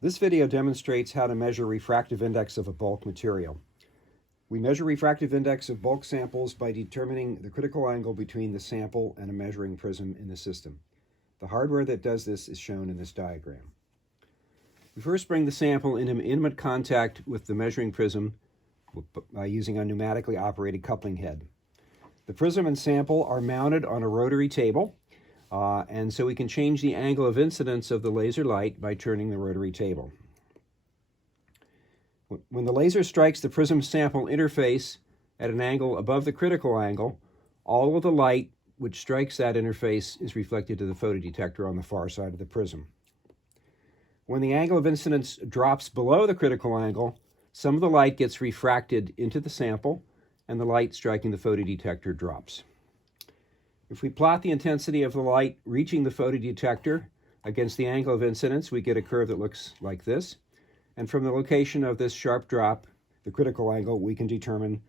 This video demonstrates how to measure refractive index of a bulk material. We measure refractive index of bulk samples by determining the critical angle between the sample and a measuring prism in the system. The hardware that does this is shown in this diagram. We first bring the sample into intimate contact with the measuring prism by using a pneumatically operated coupling head. The prism and sample are mounted on a rotary table, and so we can change the angle of incidence of the laser light by turning the rotary table. When the laser strikes the prism sample interface at an angle above the critical angle, all of the light which strikes that interface is reflected to the photodetector on the far side of the prism. When the angle of incidence drops below the critical angle, some of the light gets refracted into the sample, and the light striking the photodetector drops. If we plot the intensity of the light reaching the photodetector against the angle of incidence, we get a curve that looks like this. And from the location of this sharp drop, the critical angle, we can determine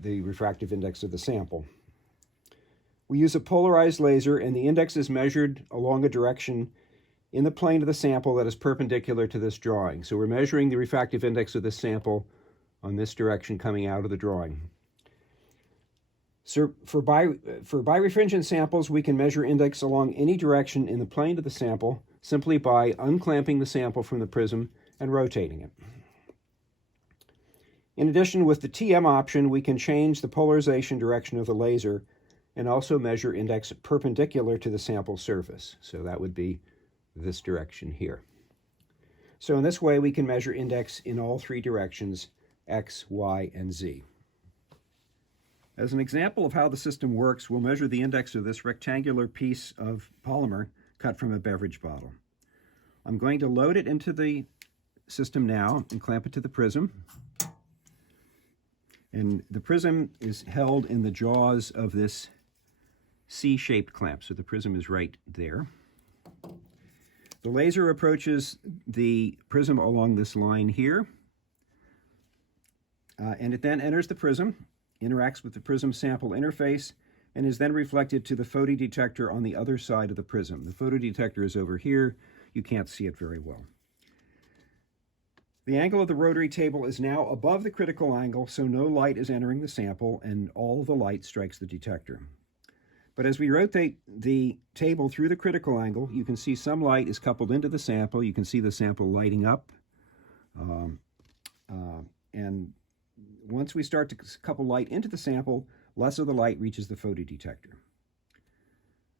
the refractive index of the sample. We use a polarized laser, and the index is measured along a direction in the plane of the sample that is perpendicular to this drawing. So we're measuring the refractive index of the sample on this direction coming out of the drawing. So for birefringent samples, we can measure index along any direction in the plane of the sample simply by unclamping the sample from the prism and rotating it. In addition, with the TM option, we can change the polarization direction of the laser and also measure index perpendicular to the sample surface. So that would be this direction here. So in this way, we can measure index in all three directions, X, Y, and Z. As an example of how the system works, we'll measure the index of this rectangular piece of polymer cut from a beverage bottle. I'm going to load it into the system now and clamp it to the prism. And the prism is held in the jaws of this C-shaped clamp, so the prism is right there. The laser approaches the prism along this line here, and it then enters the prism, interacts with the prism sample interface, and is then reflected to the photodetector on the other side of the prism. The photodetector is over here. You can't see it very well. The angle of the rotary table is now above the critical angle, so no light is entering the sample, and all the light strikes the detector. But as we rotate the table through the critical angle, you can see some light is coupled into the sample. You can see the sample lighting up. And once we start to couple light into the sample, less of the light reaches the photodetector.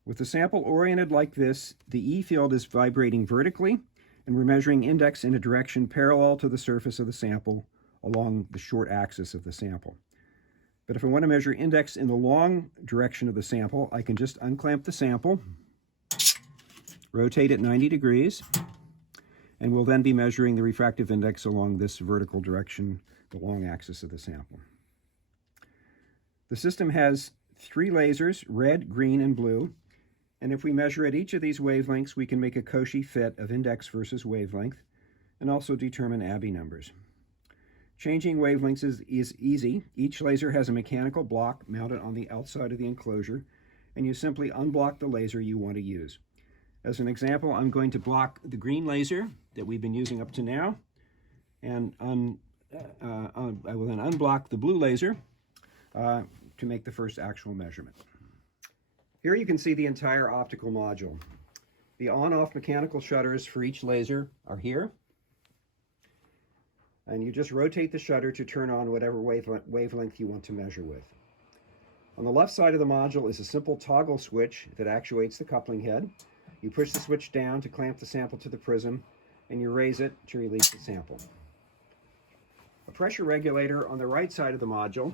With the sample oriented like this, the E field is vibrating vertically, and we're measuring index in a direction parallel to the surface of the sample along the short axis of the sample. But if I want to measure index in the long direction of the sample, I can just unclamp the sample, rotate it 90 degrees, and we'll then be measuring the refractive index along this vertical direction, the long axis of the sample. The system has three lasers, red, green, and blue, and if we measure at each of these wavelengths, we can make a Cauchy fit of index versus wavelength, and also determine Abbe numbers. Changing wavelengths is easy. Each laser has a mechanical block mounted on the outside of the enclosure, and you simply unblock the laser you want to use. As an example, I'm going to block the green laser that we've been using up to now, and I will then unblock the blue laser to make the first actual measurement. Here you can see the entire optical module. The on-off mechanical shutters for each laser are here, and you just rotate the shutter to turn on whatever wavelength you want to measure with. On the left side of the module is a simple toggle switch that actuates the coupling head. You push the switch down to clamp the sample to the prism, and you raise it to release the sample. A pressure regulator on the right side of the module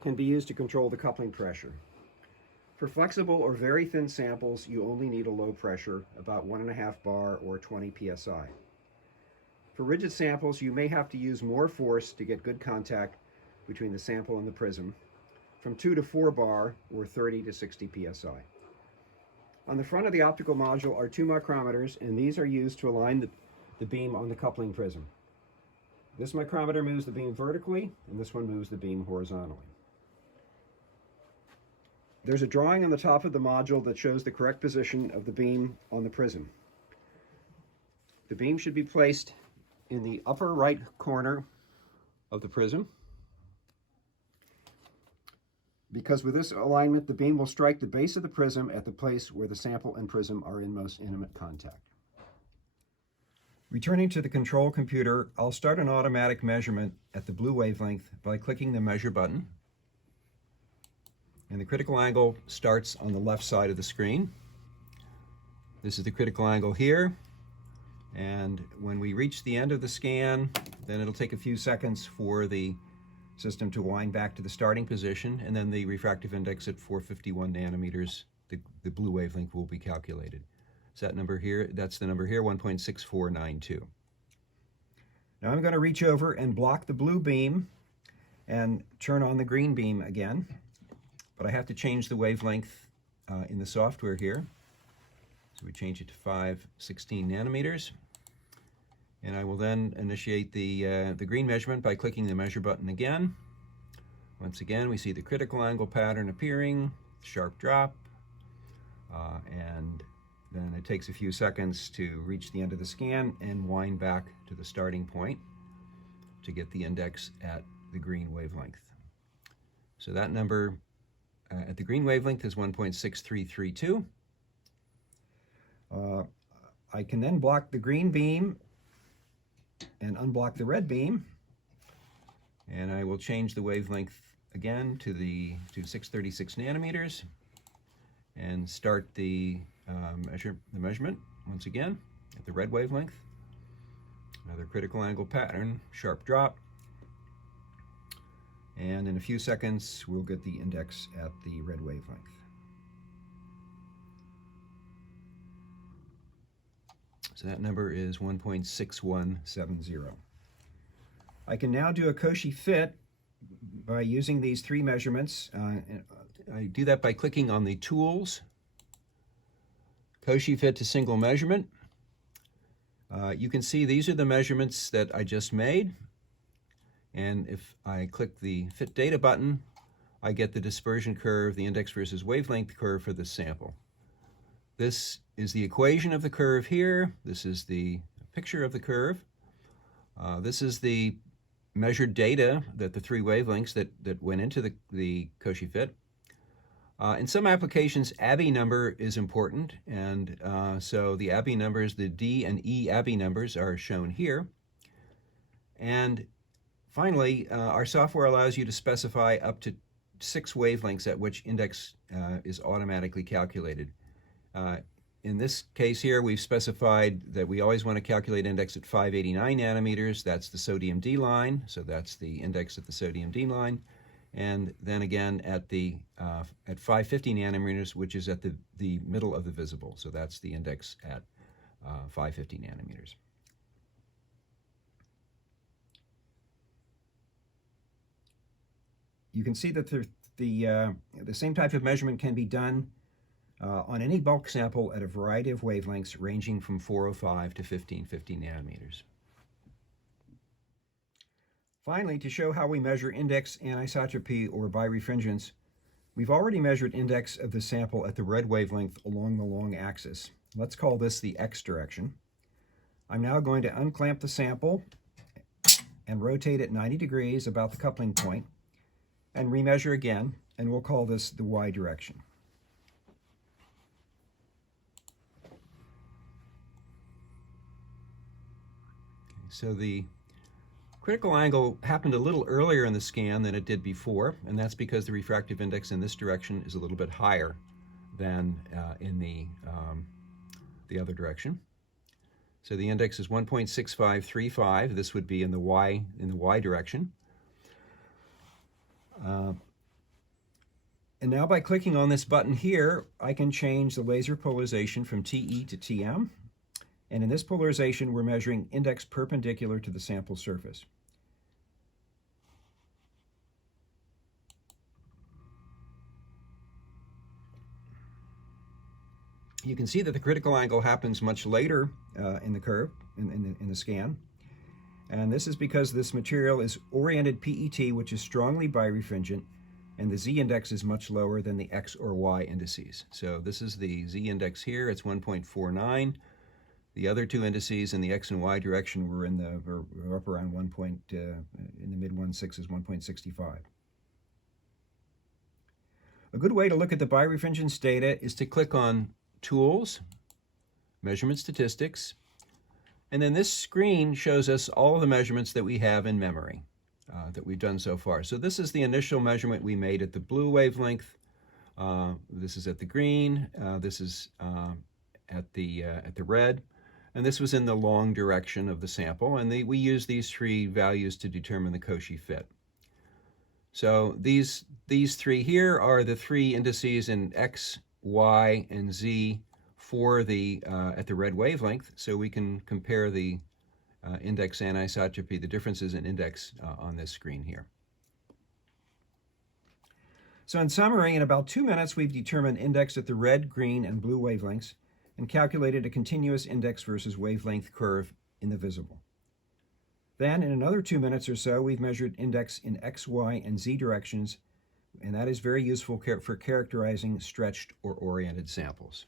can be used to control the coupling pressure. For flexible or very thin samples, you only need a low pressure, about 1.5 bar or 20 psi. For rigid samples, you may have to use more force to get good contact between the sample and the prism, from 2 to 4 bar or 30 to 60 psi. On the front of the optical module are 2 micrometers, and these are used to align the beam on the coupling prism. This micrometer moves the beam vertically, and this one moves the beam horizontally. There's a drawing on the top of the module that shows the correct position of the beam on the prism. The beam should be placed in the upper right corner of the prism, because with this alignment, the beam will strike the base of the prism at the place where the sample and prism are in most intimate contact. Returning to the control computer, I'll start an automatic measurement at the blue wavelength by clicking the measure button. And the critical angle starts on the left side of the screen. This is the critical angle here. And when we reach the end of the scan, then it'll take a few seconds for the system to wind back to the starting position, and then the refractive index at 451 nanometers, the blue wavelength will be calculated. So that number here, that's the number here, 1.6492. Now I'm going to reach over and block the blue beam and turn on the green beam again, but I have to change the wavelength in the software here. So we change it to 516 nanometers. And I will then initiate the green measurement by clicking the measure button again. Once again, we see the critical angle pattern appearing, sharp drop, and then it takes a few seconds to reach the end of the scan and wind back to the starting point to get the index at the green wavelength. So that number at the green wavelength is 1.6332. I can then block the green beam and unblock the red beam, and I will change the wavelength again to 636 nanometers and start the measurement once again at the red wavelength. Another critical angle pattern, sharp drop, and in a few seconds we'll get the index at the red wavelength. So that number is 1.6170. I can now do a Cauchy fit by using these three measurements. I do that by clicking on the Tools, Cauchy fit to single measurement. You can see these are the measurements that I just made. And if I click the Fit Data button, I get the dispersion curve, the index versus wavelength curve for this sample. This is the equation of the curve here. This is the picture of the curve. This is the measured data, that the three wavelengths that went into the Cauchy fit. In some applications, Abbe number is important, and so the Abbe numbers, the D and E Abbe numbers, are shown here. And finally, our software allows you to specify up to 6 wavelengths at which index is automatically calculated. In this case here, we've specified that we always want to calculate index at 589 nanometers. That's the sodium D line, so that's the index at the sodium D line. And then again at 550 nanometers, which is at the middle of the visible. So that's the index at 550 nanometers. You can see that the same type of measurement can be done on any bulk sample at a variety of wavelengths ranging from 405 to 1550 nanometers. Finally, to show how we measure index anisotropy or birefringence, we've already measured index of the sample at the red wavelength along the long axis. Let's call this the X direction. I'm now going to unclamp the sample and rotate it 90 degrees about the coupling point and remeasure again, and we'll call this the Y direction. So the critical angle happened a little earlier in the scan than it did before, and that's because the refractive index in this direction is a little bit higher than in the other direction. So the index is 1.6535. This would be in the Y direction. And now by clicking on this button here, I can change the laser polarization from TE to TM. And in this polarization, we're measuring index perpendicular to the sample surface. You can see that the critical angle happens much later in the curve, in the scan. And this is because this material is oriented PET, which is strongly birefringent, and the Z index is much lower than the X or Y indices. So this is the Z index here, it's 1.49. The other two indices in the x and y direction were were up around in the mid 1.6s, 1.65. A good way to look at the birefringence data is to click on Tools, Measurement Statistics, and then this screen shows us all of the measurements that we have in memory that we've done so far. So this is the initial measurement we made at the blue wavelength. This is at the green. This is at the red. And this was in the long direction of the sample. And we use these three values to determine the Cauchy fit. So these three here are the three indices in x, y, and z for at the red wavelength. So we can compare the index anisotropy, the differences in index on this screen here. So in summary, in about 2 minutes, we've determined index at the red, green, and blue wavelengths and calculated a continuous index versus wavelength curve in the visible. Then, in another 2 minutes or so, we've measured index in x, y, and z directions, and that is very useful for characterizing stretched or oriented samples.